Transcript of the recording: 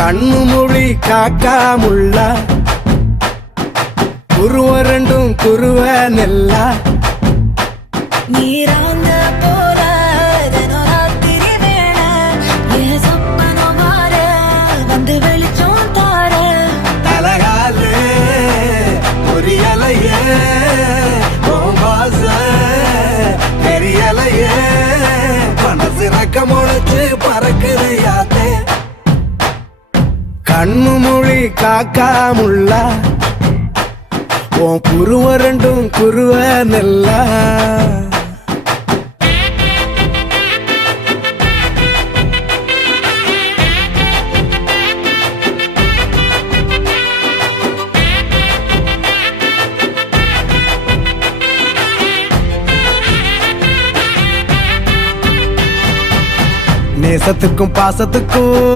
கண்ணு மொழி காக்காமுள்ள குருவ ரெண்டும் குருவ நெல்லா நீராங்க போல ராத்திரி வேண என் சொப்பனம் மாற வந்து வெளிச்சம் தார தலகாலே பொரியலையே வாச பெரியலையே மனசு ரக்க முளைச்சு பறக்குது யாத்தே கண்ணு மொழி காக்காமுள்ள உன் குருவ ரெண்டும் குருவ நெல்லா நேசத்துக்கும் பாசத்துக்கும்